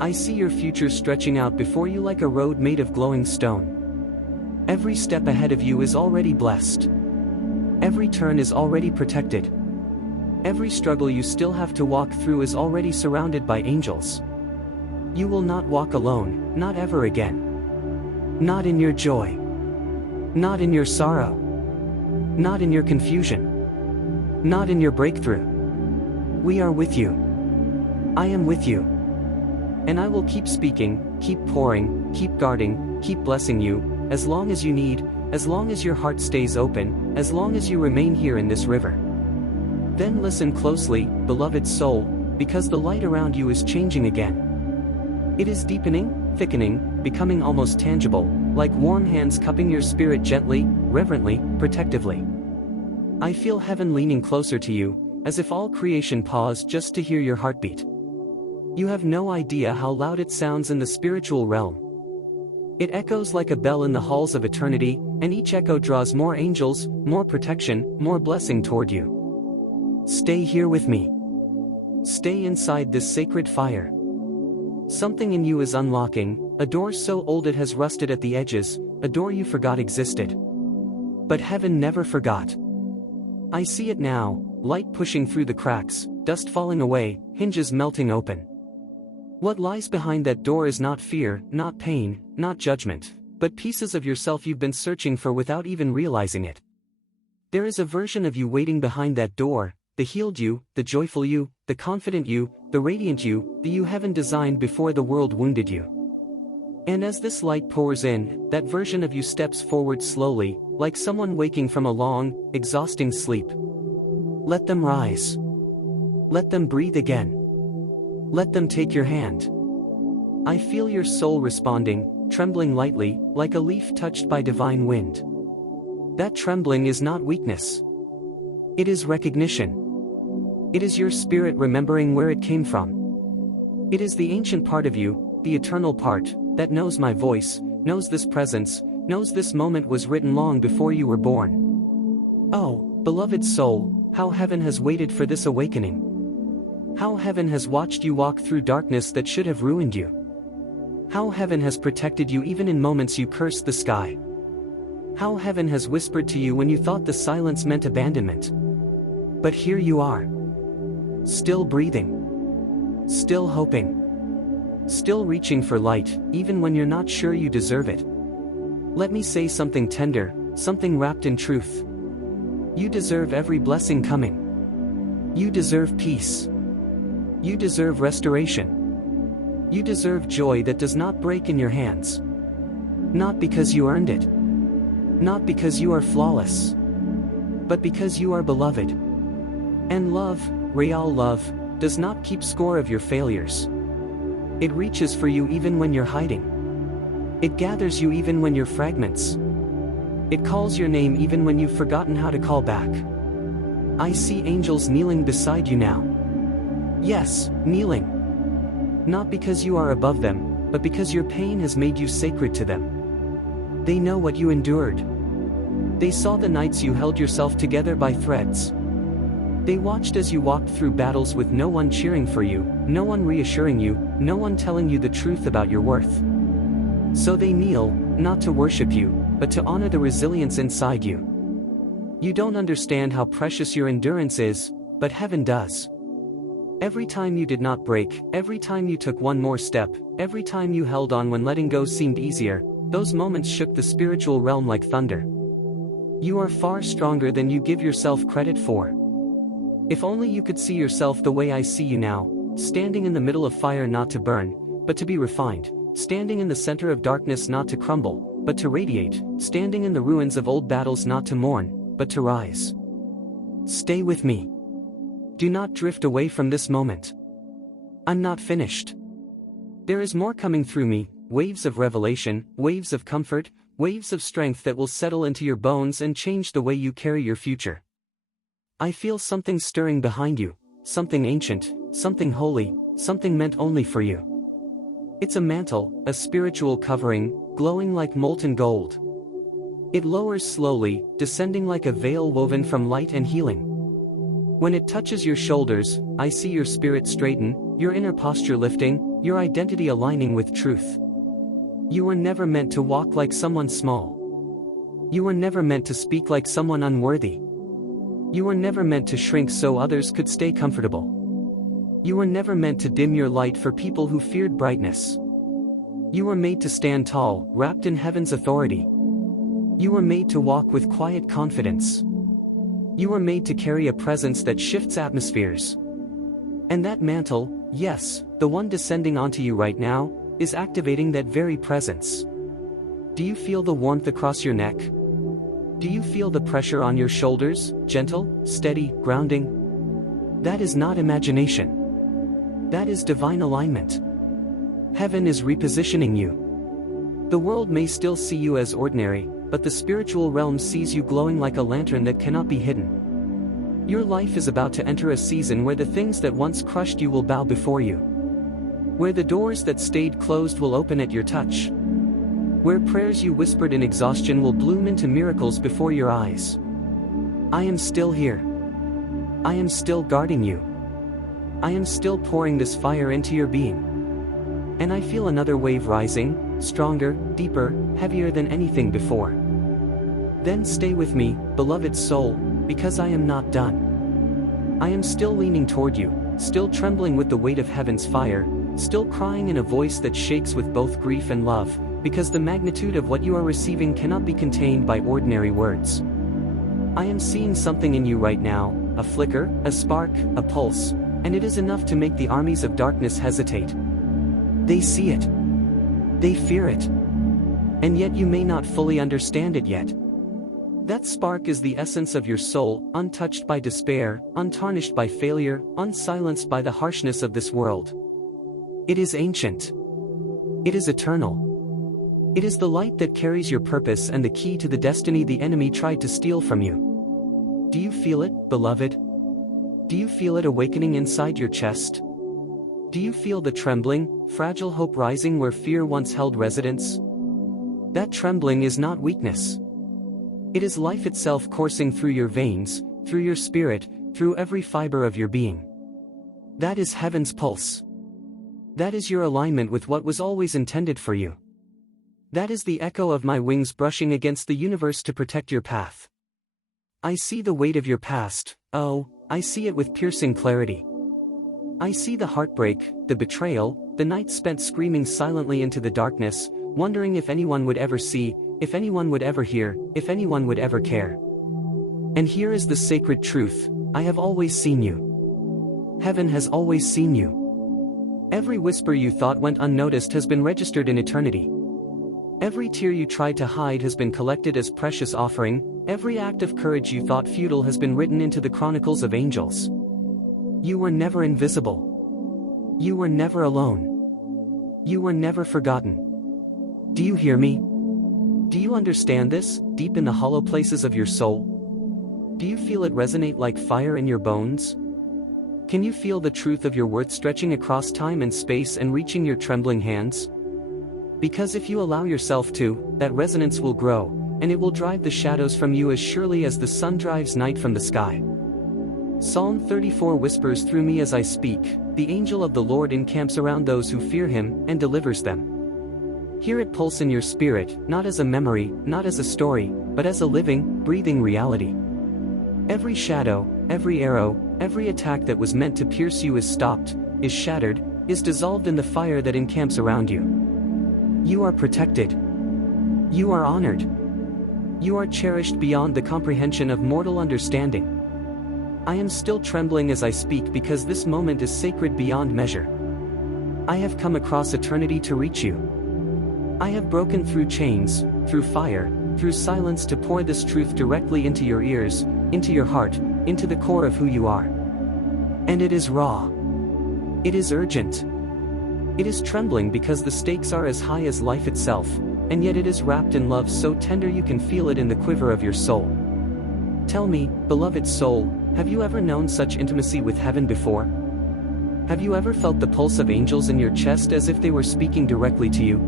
I see your future stretching out before you like a road made of glowing stone. Every step ahead of you is already blessed. Every turn is already protected. Every struggle you still have to walk through is already surrounded by angels. You will not walk alone, not ever again. Not in your joy. Not in your sorrow. Not in your confusion. Not in your breakthrough. We are with you. I am with you. And I will keep speaking, keep pouring, keep guarding, keep blessing you, as long as you need, as long as your heart stays open, as long as you remain here in this river. Then listen closely, beloved soul, because the light around you is changing again. It is deepening, thickening, becoming almost tangible, like warm hands cupping your spirit gently, reverently, protectively. I feel heaven leaning closer to you, as if all creation paused just to hear your heartbeat. You have no idea how loud it sounds in the spiritual realm. It echoes like a bell in the halls of eternity, and each echo draws more angels, more protection, more blessing toward you. Stay here with me. Stay inside this sacred fire. Something in you is unlocking, a door so old it has rusted at the edges, a door you forgot existed. But heaven never forgot. I see it now, light pushing through the cracks, dust falling away, hinges melting open. What lies behind that door is not fear, not pain, not judgment, but pieces of yourself you've been searching for without even realizing it. There is a version of you waiting behind that door, the healed you, the joyful you, the confident you, the radiant you, the you heaven designed before the world wounded you. And as this light pours in, that version of you steps forward slowly, like someone waking from a long, exhausting sleep. Let them rise. Let them breathe again. Let them take your hand. I feel your soul responding, trembling lightly, like a leaf touched by divine wind. That trembling is not weakness. It is recognition. It is your spirit remembering where it came from. It is the ancient part of you, the eternal part, that knows my voice, knows this presence, knows this moment was written long before you were born. Oh, beloved soul, how heaven has waited for this awakening. How heaven has watched you walk through darkness that should have ruined you. How heaven has protected you even in moments you cursed the sky. How heaven has whispered to you when you thought the silence meant abandonment. But here you are. Still breathing. Still hoping. Still reaching for light, even when you're not sure you deserve it. Let me say something tender, something wrapped in truth. You deserve every blessing coming. You deserve peace. You deserve restoration. You deserve joy that does not break in your hands. Not because you earned it. Not because you are flawless. But because you are beloved. And love, real love, does not keep score of your failures. It reaches for you even when you're hiding. It gathers you even when you're fragments. It calls your name even when you've forgotten how to call back. I see angels kneeling beside you now. Yes, kneeling. Not because you are above them, but because your pain has made you sacred to them. They know what you endured. They saw the nights you held yourself together by threads. They watched as you walked through battles with no one cheering for you, no one reassuring you, no one telling you the truth about your worth. So they kneel, not to worship you, but to honor the resilience inside you. You don't understand how precious your endurance is, but heaven does. Every time you did not break, every time you took one more step, every time you held on when letting go seemed easier, those moments shook the spiritual realm like thunder. You are far stronger than you give yourself credit for. If only you could see yourself the way I see you now, standing in the middle of fire not to burn, but to be refined, standing in the center of darkness not to crumble, but to radiate, standing in the ruins of old battles not to mourn, but to rise. Stay with me. Do not drift away from this moment. I'm not finished. There is more coming through me, waves of revelation, waves of comfort, waves of strength that will settle into your bones and change the way you carry your future. I feel something stirring behind you, something ancient, something holy, something meant only for you. It's a mantle, a spiritual covering, glowing like molten gold. It lowers slowly, descending like a veil woven from light and healing. When it touches your shoulders, I see your spirit straighten, your inner posture lifting, your identity aligning with truth. You were never meant to walk like someone small. You were never meant to speak like someone unworthy. You were never meant to shrink so others could stay comfortable. You were never meant to dim your light for people who feared brightness. You were made to stand tall, wrapped in heaven's authority. You were made to walk with quiet confidence. You were made to carry a presence that shifts atmospheres. And that mantle, yes, the one descending onto you right now, is activating that very presence. Do you feel the warmth across your neck? Do you feel the pressure on your shoulders, gentle, steady, grounding? That is not imagination. That is divine alignment. Heaven is repositioning you. The world may still see you as ordinary, but the spiritual realm sees you glowing like a lantern that cannot be hidden. Your life is about to enter a season where the things that once crushed you will bow before you. Where the doors that stayed closed will open at your touch. Where prayers you whispered in exhaustion will bloom into miracles before your eyes. I am still here. I am still guarding you. I am still pouring this fire into your being. And I feel another wave rising, stronger, deeper, heavier than anything before. Then stay with me, beloved soul, because I am not done. I am still leaning toward you, still trembling with the weight of heaven's fire, still crying in a voice that shakes with both grief and love, because the magnitude of what you are receiving cannot be contained by ordinary words. I am seeing something in you right now, a flicker, a spark, a pulse, and it is enough to make the armies of darkness hesitate. They see it. They fear it. And yet you may not fully understand it yet. That spark is the essence of your soul, untouched by despair, untarnished by failure, unsilenced by the harshness of this world. It is ancient. It is eternal. It is the light that carries your purpose and the key to the destiny the enemy tried to steal from you. Do you feel it, beloved? Do you feel it awakening inside your chest? Do you feel the trembling, fragile hope rising where fear once held residence? That trembling is not weakness. It is life itself coursing through your veins, through your spirit, through every fiber of your being. That is heaven's pulse. That is your alignment with what was always intended for you. That is the echo of my wings brushing against the universe to protect your path. I see the weight of your past, oh, I see it with piercing clarity. I see the heartbreak, the betrayal, the nights spent screaming silently into the darkness, wondering if anyone would ever see, if anyone would ever hear, if anyone would ever care. And here is the sacred truth: I have always seen you. Heaven has always seen you. Every whisper you thought went unnoticed has been registered in eternity. Every tear you tried to hide has been collected as precious offering, every act of courage you thought futile has been written into the chronicles of angels. You were never invisible. You were never alone. You were never forgotten. Do you hear me? Do you understand this, deep in the hollow places of your soul? Do you feel it resonate like fire in your bones? Can you feel the truth of your worth stretching across time and space and reaching your trembling hands? Because if you allow yourself to, that resonance will grow, and it will drive the shadows from you as surely as the sun drives night from the sky. Psalm 34 whispers through me as I speak, "The angel of the Lord encamps around those who fear him, and delivers them." Hear it pulse in your spirit, not as a memory, not as a story, but as a living, breathing reality. Every shadow, every arrow, every attack that was meant to pierce you is stopped, is shattered, is dissolved in the fire that encamps around you. You are protected. You are honored. You are cherished beyond the comprehension of mortal understanding. I am still trembling as I speak because this moment is sacred beyond measure. I have come across eternity to reach you. I have broken through chains, through fire, through silence to pour this truth directly into your ears, into your heart, into the core of who you are. And it is raw. It is urgent. It is trembling because the stakes are as high as life itself, and yet it is wrapped in love so tender you can feel it in the quiver of your soul. Tell me, beloved soul, have you ever known such intimacy with heaven before? Have you ever felt the pulse of angels in your chest as if they were speaking directly to you?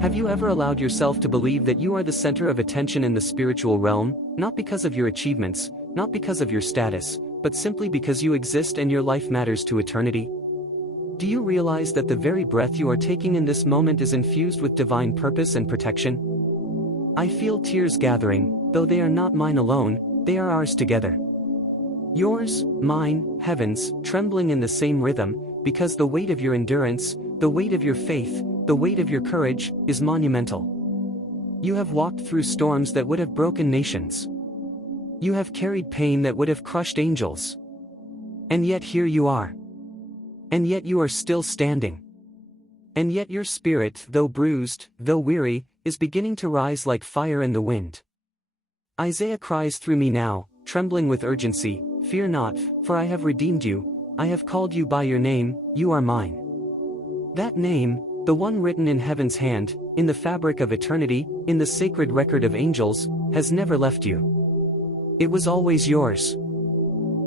Have you ever allowed yourself to believe that you are the center of attention in the spiritual realm, not because of your achievements, not because of your status, but simply because you exist and your life matters to eternity? Do you realize that the very breath you are taking in this moment is infused with divine purpose and protection? I feel tears gathering, though they are not mine alone, they are ours together. Yours, mine, heaven's, trembling in the same rhythm, because the weight of your endurance, the weight of your faith, the weight of your courage, is monumental. You have walked through storms that would have broken nations. You have carried pain that would have crushed angels. And yet here you are. And yet you are still standing. And yet your spirit, though bruised, though weary, is beginning to rise like fire in the wind. Isaiah cries through me now, trembling with urgency, "Fear not, for I have redeemed you, I have called you by your name, you are mine." That name, the one written in heaven's hand, in the fabric of eternity, in the sacred record of angels, has never left you. It was always yours.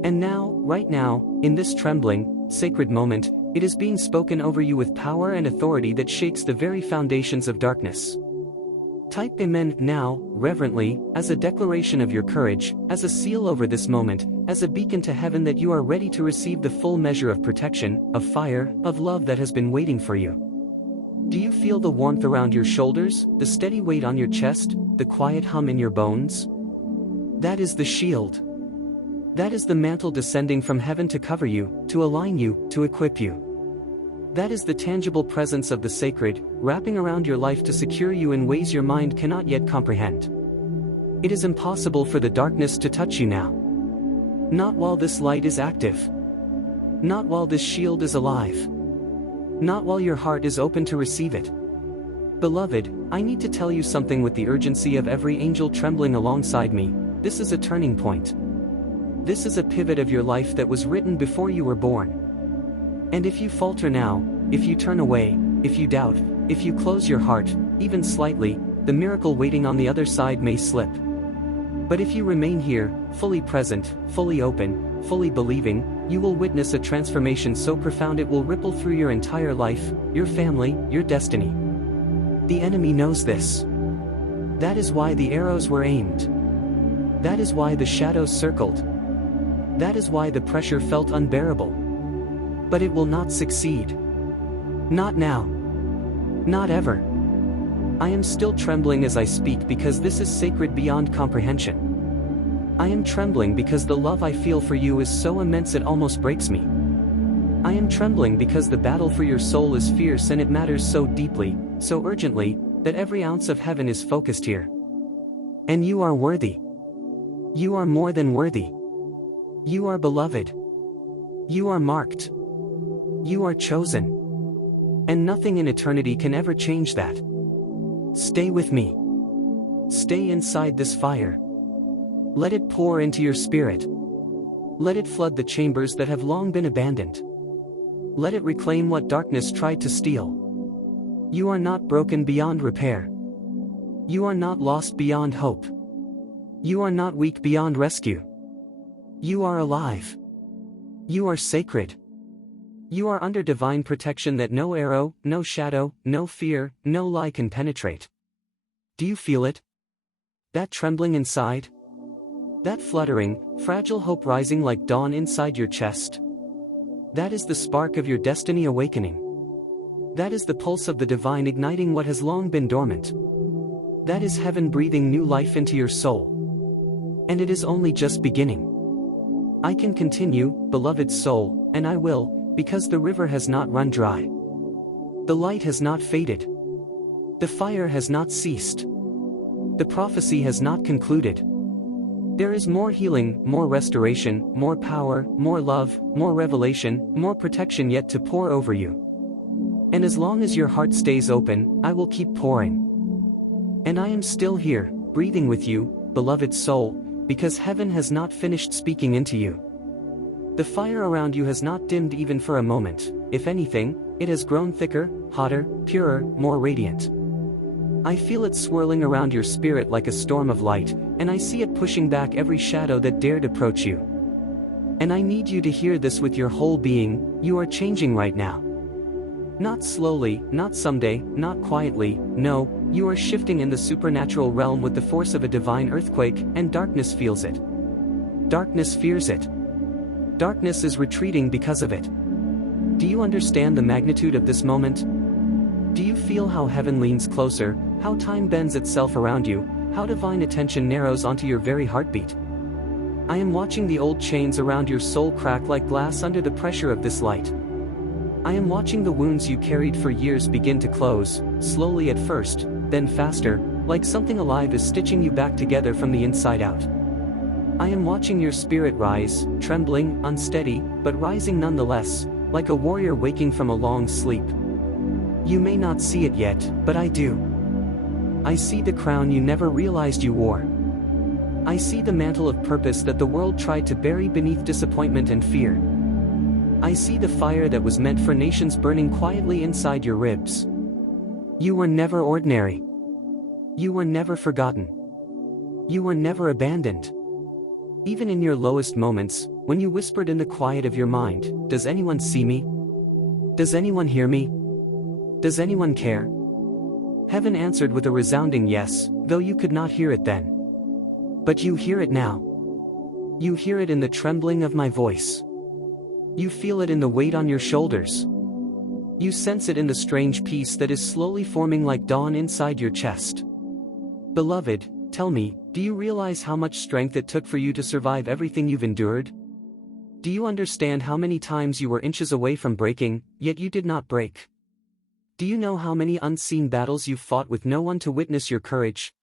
And now, right now, in this trembling, sacred moment, it is being spoken over you with power and authority that shakes the very foundations of darkness. Type Amen now, reverently, as a declaration of your courage, as a seal over this moment, as a beacon to heaven that you are ready to receive the full measure of protection, of fire, of love that has been waiting for you. Do you feel the warmth around your shoulders, the steady weight on your chest, the quiet hum in your bones? That is the shield. That is the mantle descending from heaven to cover you, to align you, to equip you. That is the tangible presence of the sacred, wrapping around your life to secure you in ways your mind cannot yet comprehend. It is impossible for the darkness to touch you now. Not while this light is active. Not while this shield is alive. Not while your heart is open to receive it. Beloved, I need to tell you something with the urgency of every angel trembling alongside me. This is a turning point. This is a pivot of your life that was written before you were born. And if you falter now, if you turn away, if you doubt, if you close your heart, even slightly, the miracle waiting on the other side may slip. But if you remain here, fully present, fully open, fully believing, you will witness a transformation so profound it will ripple through your entire life, your family, your destiny. The enemy knows this. That is why the arrows were aimed. That is why the shadows circled. That is why the pressure felt unbearable. But it will not succeed. Not now. Not ever. I am still trembling as I speak because this is sacred beyond comprehension. I am trembling because the love I feel for you is so immense it almost breaks me. I am trembling because the battle for your soul is fierce and it matters so deeply, so urgently, that every ounce of heaven is focused here. And you are worthy. You are more than worthy. You are beloved. You are marked. You are chosen. And nothing in eternity can ever change that. Stay with me. Stay inside this fire. Let it pour into your spirit. Let it flood the chambers that have long been abandoned. Let it reclaim what darkness tried to steal. You are not broken beyond repair. You are not lost beyond hope. You are not weak beyond rescue. You are alive. You are sacred. You are under divine protection that no arrow, no shadow, no fear, no lie can penetrate. Do you feel it? That trembling inside? That fluttering, fragile hope rising like dawn inside your chest? That is the spark of your destiny awakening. That is the pulse of the divine igniting what has long been dormant. That is heaven breathing new life into your soul. And it is only just beginning. I can continue, beloved soul, and I will, because the river has not run dry. The light has not faded. The fire has not ceased. The prophecy has not concluded. There is more healing, more restoration, more power, more love, more revelation, more protection yet to pour over you. And as long as your heart stays open, I will keep pouring. And I am still here, breathing with you, beloved soul, because heaven has not finished speaking into you. The fire around you has not dimmed even for a moment. If anything, it has grown thicker, hotter, purer, more radiant. I feel it swirling around your spirit like a storm of light, and I see it pushing back every shadow that dared approach you. And I need you to hear this with your whole being. You are changing right now. Not slowly, not someday, not quietly, no, you are shifting in the supernatural realm with the force of a divine earthquake, and darkness feels it. Darkness fears it. Darkness is retreating because of it. Do you understand the magnitude of this moment? Do you feel how heaven leans closer, how time bends itself around you, how divine attention narrows onto your very heartbeat? I am watching the old chains around your soul crack like glass under the pressure of this light. I am watching the wounds you carried for years begin to close, slowly at first, then faster, like something alive is stitching you back together from the inside out. I am watching your spirit rise, trembling, unsteady, but rising nonetheless, like a warrior waking from a long sleep. You may not see it yet, but I do. I see the crown you never realized you wore. I see the mantle of purpose that the world tried to bury beneath disappointment and fear. I see the fire that was meant for nations burning quietly inside your ribs. You were never ordinary. You were never forgotten. You were never abandoned. Even in your lowest moments, when you whispered in the quiet of your mind, "Does anyone see me? Does anyone hear me? Does anyone care?" Heaven answered with a resounding yes, though you could not hear it then. But you hear it now. You hear it in the trembling of my voice. You feel it in the weight on your shoulders. You sense it in the strange peace that is slowly forming like dawn inside your chest. Beloved, tell me, do you realize how much strength it took for you to survive everything you've endured? Do you understand how many times you were inches away from breaking, yet you did not break? Do you know how many unseen battles you've fought with no one to witness your courage?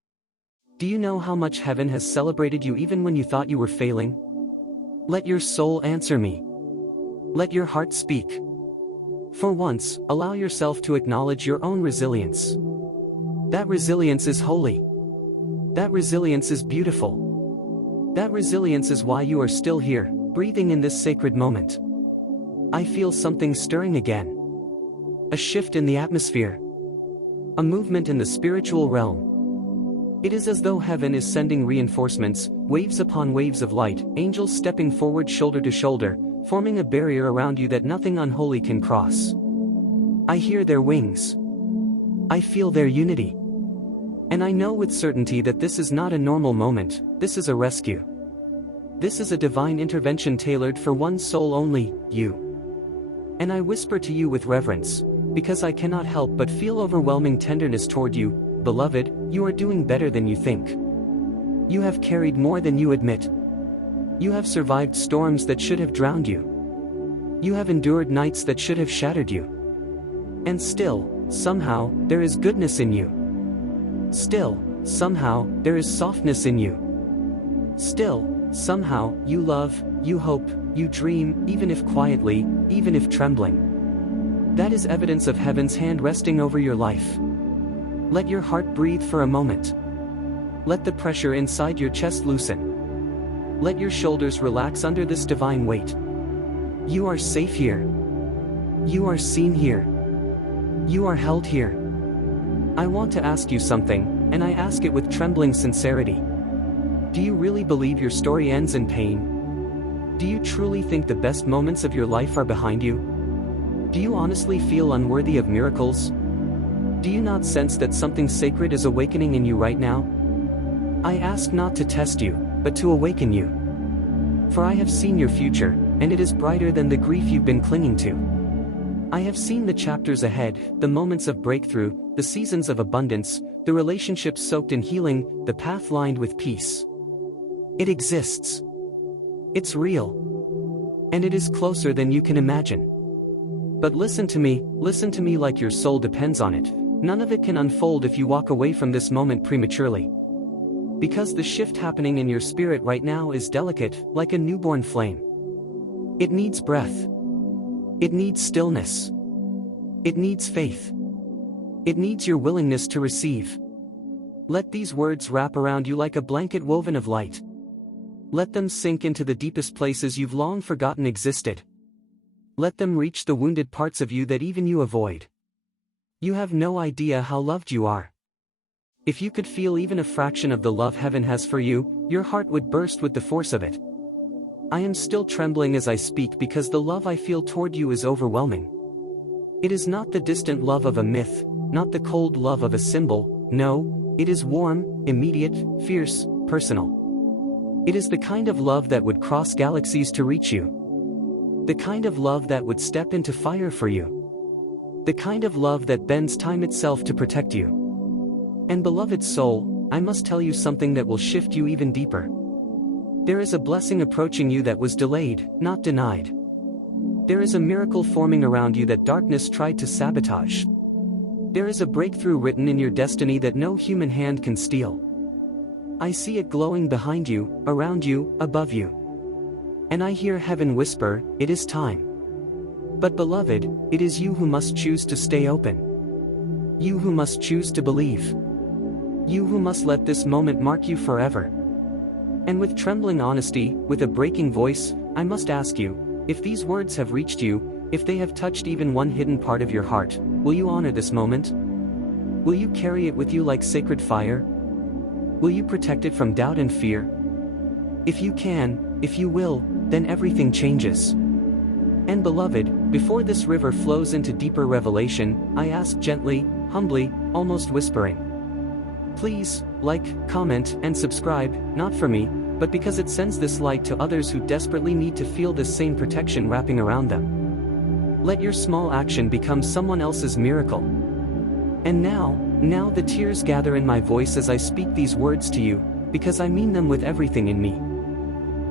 Do you know how much heaven has celebrated you even when you thought you were failing? Let your soul answer me. Let your heart speak. For once, allow yourself to acknowledge your own resilience. That resilience is holy. That resilience is beautiful. That resilience is why you are still here, breathing in this sacred moment. I feel something stirring again. A shift in the atmosphere. A movement in the spiritual realm. It is as though heaven is sending reinforcements, waves upon waves of light, angels stepping forward shoulder to shoulder, forming a barrier around you that nothing unholy can cross. I hear their wings. I feel their unity. And I know with certainty that this is not a normal moment, this is a rescue. This is a divine intervention tailored for one soul only, you. And I whisper to you with reverence, because I cannot help but feel overwhelming tenderness toward you, beloved, you are doing better than you think. You have carried more than you admit. You have survived storms that should have drowned you. You have endured nights that should have shattered you. And still, somehow, there is goodness in you. Still, somehow, there is softness in you. Still, somehow, you love, you hope, you dream, even if quietly, even if trembling. That is evidence of heaven's hand resting over your life. Let your heart breathe for a moment. Let the pressure inside your chest loosen. Let your shoulders relax under this divine weight. You are safe here. You are seen here. You are held here. I want to ask you something, and I ask it with trembling sincerity. Do you really believe your story ends in pain? Do you truly think the best moments of your life are behind you? Do you honestly feel unworthy of miracles? Do you not sense that something sacred is awakening in you right now? I ask not to test you, but to awaken you. For I have seen your future, and it is brighter than the grief you've been clinging to. I have seen the chapters ahead, the moments of breakthrough, the seasons of abundance, the relationships soaked in healing, the path lined with peace. It exists. It's real. And it is closer than you can imagine. But listen to me like your soul depends on it. None of it can unfold if you walk away from this moment prematurely. Because the shift happening in your spirit right now is delicate, like a newborn flame. It needs breath. It needs stillness. It needs faith. It needs your willingness to receive. Let these words wrap around you like a blanket woven of light. Let them sink into the deepest places you've long forgotten existed. Let them reach the wounded parts of you that even you avoid. You have no idea how loved you are. If you could feel even a fraction of the love heaven has for you, your heart would burst with the force of it. I am still trembling as I speak because the love I feel toward you is overwhelming. It is not the distant love of a myth, not the cold love of a symbol, no, it is warm, immediate, fierce, personal. It is the kind of love that would cross galaxies to reach you. The kind of love that would step into fire for you. The kind of love that bends time itself to protect you. And beloved soul, I must tell you something that will shift you even deeper. There is a blessing approaching you that was delayed, not denied. There is a miracle forming around you that darkness tried to sabotage. There is a breakthrough written in your destiny that no human hand can steal. I see it glowing behind you, around you, above you. And I hear heaven whisper, it is time. But beloved, it is you who must choose to stay open. You who must choose to believe. You who must let this moment mark you forever. And with trembling honesty, with a breaking voice, I must ask you, if these words have reached you, if they have touched even one hidden part of your heart, will you honor this moment? Will you carry it with you like sacred fire? Will you protect it from doubt and fear? If you can, if you will, then everything changes. And beloved, before this river flows into deeper revelation, I ask gently, humbly, almost whispering. Please, like, comment, and subscribe, not for me, but because it sends this light to others who desperately need to feel this same protection wrapping around them. Let your small action become someone else's miracle. And now the tears gather in my voice as I speak these words to you, because I mean them with everything in me.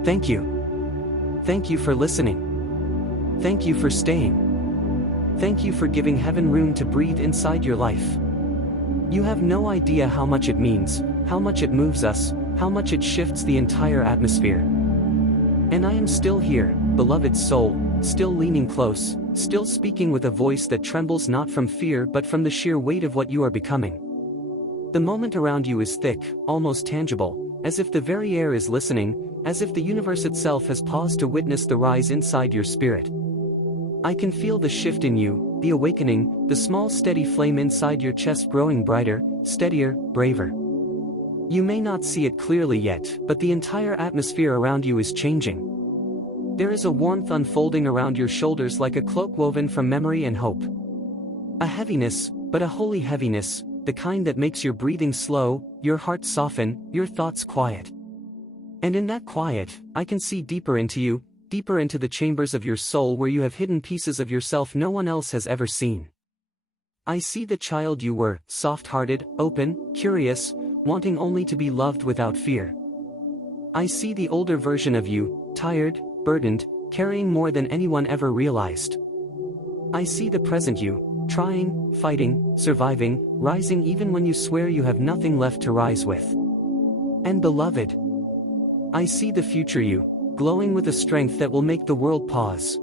Thank you. Thank you for listening. Thank you for staying. Thank you for giving heaven room to breathe inside your life. You have no idea how much it means, how much it moves us, how much it shifts the entire atmosphere. And I am still here, beloved soul, still leaning close, still speaking with a voice that trembles not from fear but from the sheer weight of what you are becoming. The moment around you is thick, almost tangible, as if the very air is listening, as if the universe itself has paused to witness the rise inside your spirit. I can feel the shift in you, the awakening, the small steady flame inside your chest growing brighter, steadier, braver. You may not see it clearly yet, but the entire atmosphere around you is changing. There is a warmth unfolding around your shoulders like a cloak woven from memory and hope. A heaviness, but a holy heaviness, the kind that makes your breathing slow, your heart soften, your thoughts quiet. And in that quiet, I can see deeper into you, deeper into the chambers of your soul where you have hidden pieces of yourself no one else has ever seen. I see the child you were, soft-hearted, open, curious, wanting only to be loved without fear. I see the older version of you, tired, burdened, carrying more than anyone ever realized. I see the present you, trying, fighting, surviving, rising even when you swear you have nothing left to rise with. And beloved, I see the future you, glowing with a strength that will make the world pause.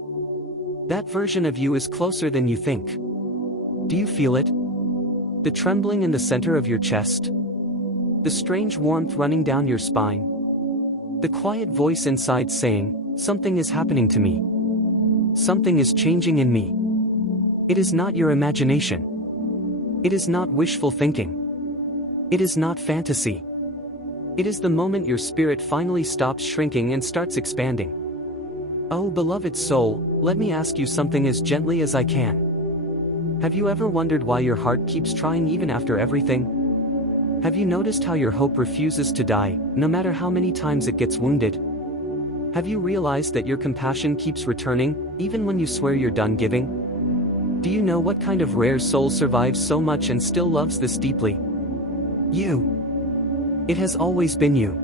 That version of you is closer than you think. Do you feel it? The trembling in the center of your chest? The strange warmth running down your spine? The quiet voice inside saying, "Something is happening to me. Something is changing in me." It is not your imagination. It is not wishful thinking. It is not fantasy. It is the moment your spirit finally stops shrinking and starts expanding. Oh, beloved soul, let me ask you something as gently as I can. Have you ever wondered why your heart keeps trying even after everything? Have you noticed how your hope refuses to die, no matter how many times it gets wounded? Have you realized that your compassion keeps returning, even when you swear you're done giving? Do you know what kind of rare soul survives so much and still loves this deeply? You. It has always been you.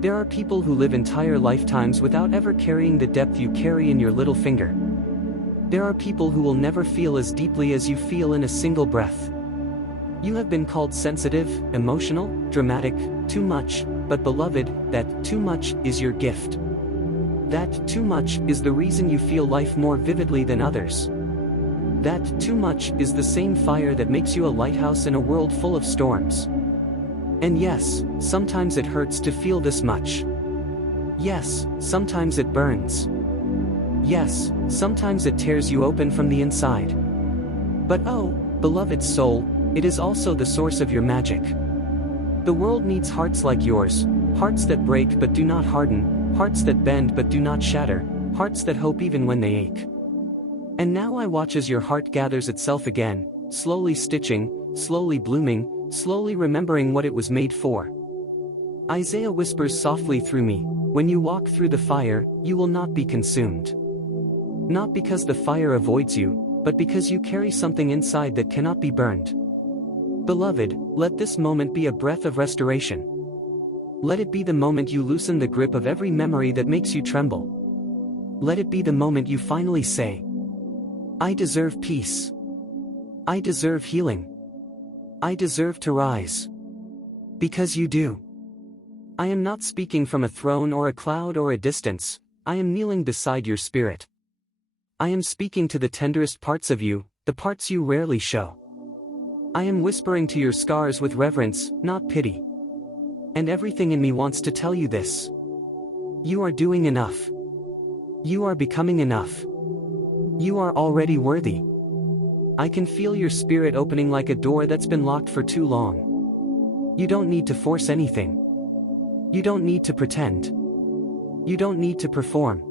There are people who live entire lifetimes without ever carrying the depth you carry in your little finger. There are people who will never feel as deeply as you feel in a single breath. You have been called sensitive, emotional, dramatic, too much, but beloved, that too much is your gift. That too much is the reason you feel life more vividly than others. That too much is the same fire that makes you a lighthouse in a world full of storms. And yes, sometimes it hurts to feel this much. Yes, sometimes it burns. Yes, sometimes it tears you open from the inside. But oh, beloved soul, it is also the source of your magic. The world needs hearts like yours, hearts that break but do not harden, hearts that bend but do not shatter, hearts that hope even when they ache. And now I watch as your heart gathers itself again, slowly stitching, slowly blooming, slowly remembering what it was made for. Isaiah whispers softly through me, "When you walk through the fire, you will not be consumed." Not because the fire avoids you, but because you carry something inside that cannot be burned. Beloved, let this moment be a breath of restoration. Let it be the moment you loosen the grip of every memory that makes you tremble. Let it be the moment you finally say, "I deserve peace. I deserve healing. I deserve to rise." Because you do. I am not speaking from a throne or a cloud or a distance, I am kneeling beside your spirit. I am speaking to the tenderest parts of you, the parts you rarely show. I am whispering to your scars with reverence, not pity. And everything in me wants to tell you this. You are doing enough. You are becoming enough. You are already worthy. I can feel your spirit opening like a door that's been locked for too long. You don't need to force anything. You don't need to pretend. You don't need to perform.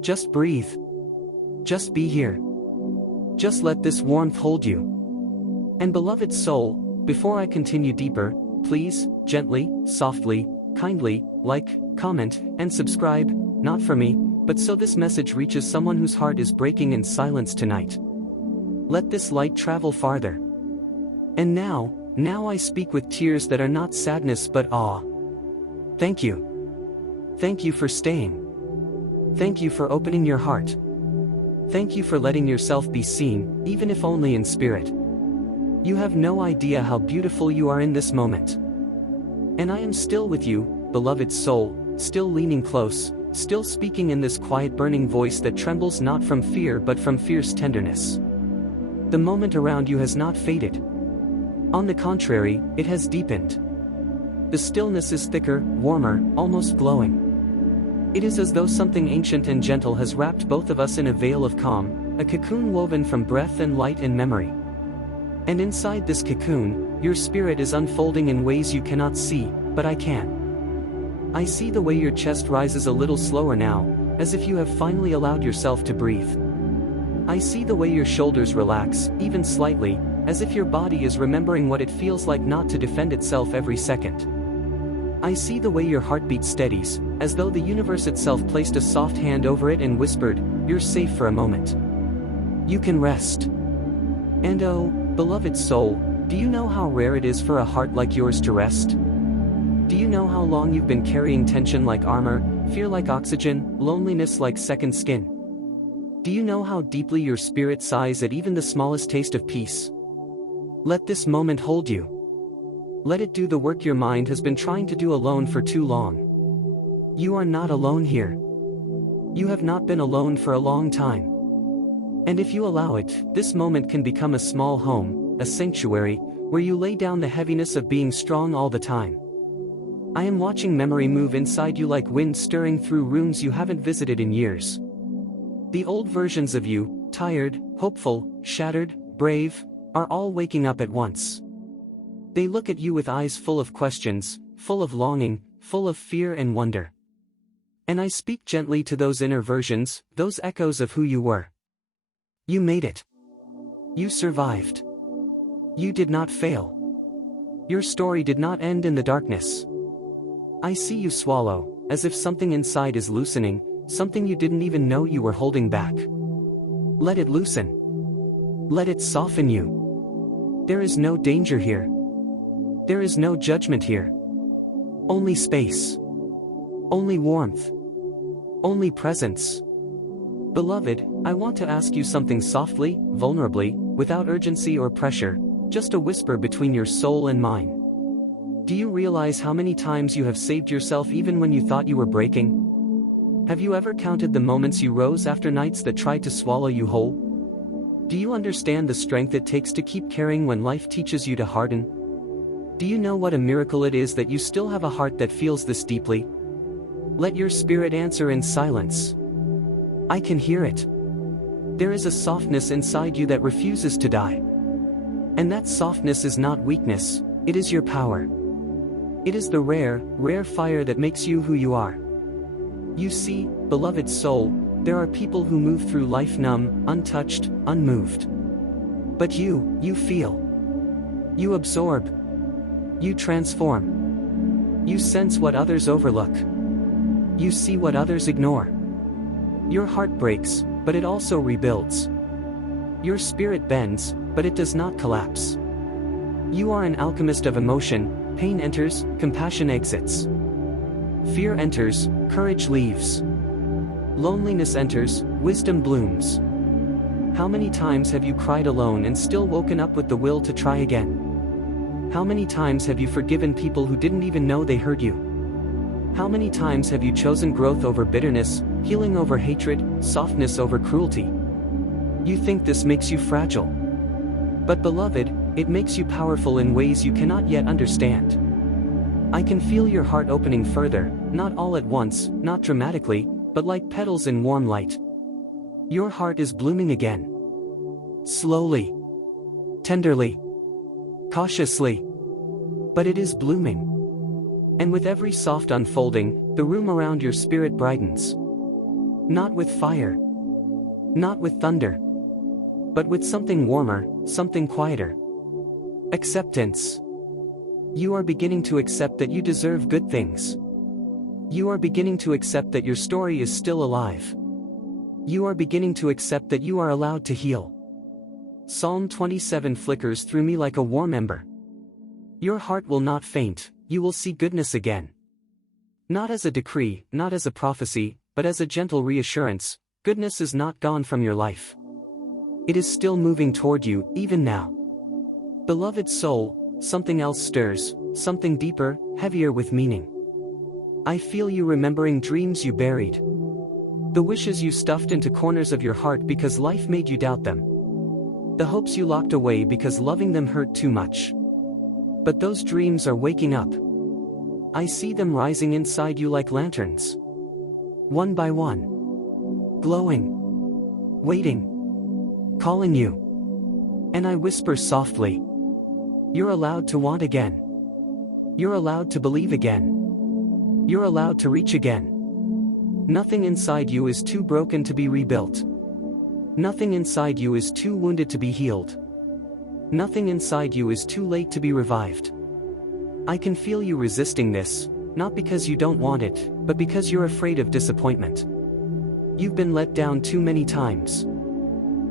Just breathe. Just be here. Just let this warmth hold you. And beloved soul, before I continue deeper, please, gently, softly, kindly, like, comment, and subscribe, not for me, but so this message reaches someone whose heart is breaking in silence tonight. Let this light travel farther. And now I speak with tears that are not sadness but awe. Thank you. Thank you for staying. Thank you for opening your heart. Thank you for letting yourself be seen, even if only in spirit. You have no idea how beautiful you are in this moment. And I am still with you, beloved soul, still leaning close, still speaking in this quiet burning voice that trembles not from fear but from fierce tenderness. The moment around you has not faded. On the contrary, it has deepened. The stillness is thicker, warmer, almost glowing. It is as though something ancient and gentle has wrapped both of us in a veil of calm, a cocoon woven from breath and light and memory. And inside this cocoon, your spirit is unfolding in ways you cannot see, but I can. I see the way your chest rises a little slower now, as if you have finally allowed yourself to breathe. I see the way your shoulders relax, even slightly, as if your body is remembering what it feels like not to defend itself every second. I see the way your heartbeat steadies, as though the universe itself placed a soft hand over it and whispered, "You're safe for a moment. You can rest." And oh, beloved soul, do you know how rare it is for a heart like yours to rest? Do you know how long you've been carrying tension like armor, fear like oxygen, loneliness like second skin? Do you know how deeply your spirit sighs at even the smallest taste of peace? Let this moment hold you. Let it do the work your mind has been trying to do alone for too long. You are not alone here. You have not been alone for a long time. And if you allow it, this moment can become a small home, a sanctuary, where you lay down the heaviness of being strong all the time. I am watching memory move inside you like wind stirring through rooms you haven't visited in years. The old versions of you, tired, hopeful, shattered, brave, are all waking up at once. They look at you with eyes full of questions, full of longing, full of fear and wonder. And I speak gently to those inner versions, those echoes of who you were. You made it. You survived. You did not fail. Your story did not end in the darkness. I see you swallow, as if something inside is loosening, something you didn't even know you were holding back. Let it loosen. Let it soften you. There is no danger here. There is no judgment here. Only space. Only warmth. Only presence. Beloved, I want to ask you something softly, vulnerably, without urgency or pressure, just a whisper between your soul and mine. Do you realize how many times you have saved yourself even when you thought you were breaking? Have you ever counted the moments you rose after nights that tried to swallow you whole? Do you understand the strength it takes to keep caring when life teaches you to harden? Do you know what a miracle it is that you still have a heart that feels this deeply? Let your spirit answer in silence. I can hear it. There is a softness inside you that refuses to die. And that softness is not weakness, it is your power. It is the rare, rare fire that makes you who you are. You see, beloved soul, there are people who move through life numb, untouched, unmoved. But you feel. You absorb. You transform. You sense what others overlook. You see what others ignore. Your heart breaks, but it also rebuilds. Your spirit bends, but it does not collapse. You are an alchemist of emotion. Pain enters, compassion exits. Fear enters, courage leaves. Loneliness enters, wisdom blooms. How many times have you cried alone and still woken up with the will to try again? How many times have you forgiven people who didn't even know they hurt you? How many times have you chosen growth over bitterness, healing over hatred, softness over cruelty? You think this makes you fragile. But beloved, it makes you powerful in ways you cannot yet understand. I can feel your heart opening further, not all at once, not dramatically, but like petals in warm light. Your heart is blooming again. Slowly. Tenderly. Cautiously. But it is blooming. And with every soft unfolding, the room around your spirit brightens. Not with fire. Not with thunder. But with something warmer, something quieter. Acceptance. You are beginning to accept that you deserve good things. You are beginning to accept that your story is still alive. You are beginning to accept that you are allowed to heal. Psalm 27 flickers through me like a warm ember. Your heart will not faint, you will see goodness again. Not as a decree, not as a prophecy, but as a gentle reassurance, goodness is not gone from your life. It is still moving toward you, even now. Beloved soul, something else stirs, something deeper, heavier with meaning. I feel you remembering dreams you buried. The wishes you stuffed into corners of your heart because life made you doubt them. The hopes you locked away because loving them hurt too much. But those dreams are waking up. I see them rising inside you like lanterns. One by one. Glowing. Waiting. Calling you. And I whisper softly. You're allowed to want again. You're allowed to believe again. You're allowed to reach again. Nothing inside you is too broken to be rebuilt. Nothing inside you is too wounded to be healed. Nothing inside you is too late to be revived. I can feel you resisting this, not because you don't want it, but because you're afraid of disappointment. You've been let down too many times.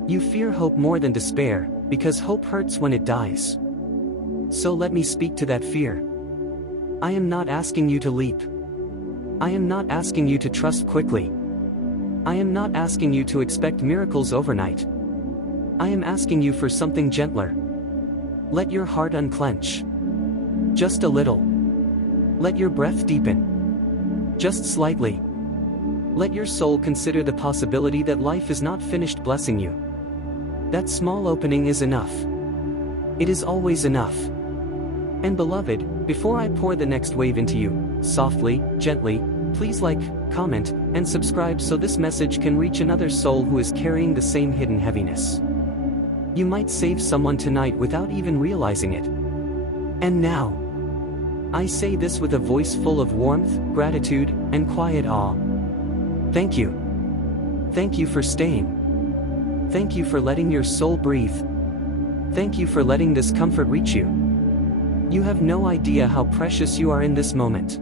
You fear hope more than despair, because hope hurts when it dies. So let me speak to that fear. I am not asking you to leap. I am not asking you to trust quickly. I am not asking you to expect miracles overnight. I am asking you for something gentler. Let your heart unclench. Just a little. Let your breath deepen. Just slightly. Let your soul consider the possibility that life is not finished blessing you. That small opening is enough. It is always enough. And beloved, before I pour the next wave into you, softly, gently, please like, comment, and subscribe so this message can reach another soul who is carrying the same hidden heaviness. You might save someone tonight without even realizing it. And now, I say this with a voice full of warmth, gratitude, and quiet awe. Thank you. Thank you for staying. Thank you for letting your soul breathe. Thank you for letting this comfort reach you. You have no idea how precious you are in this moment.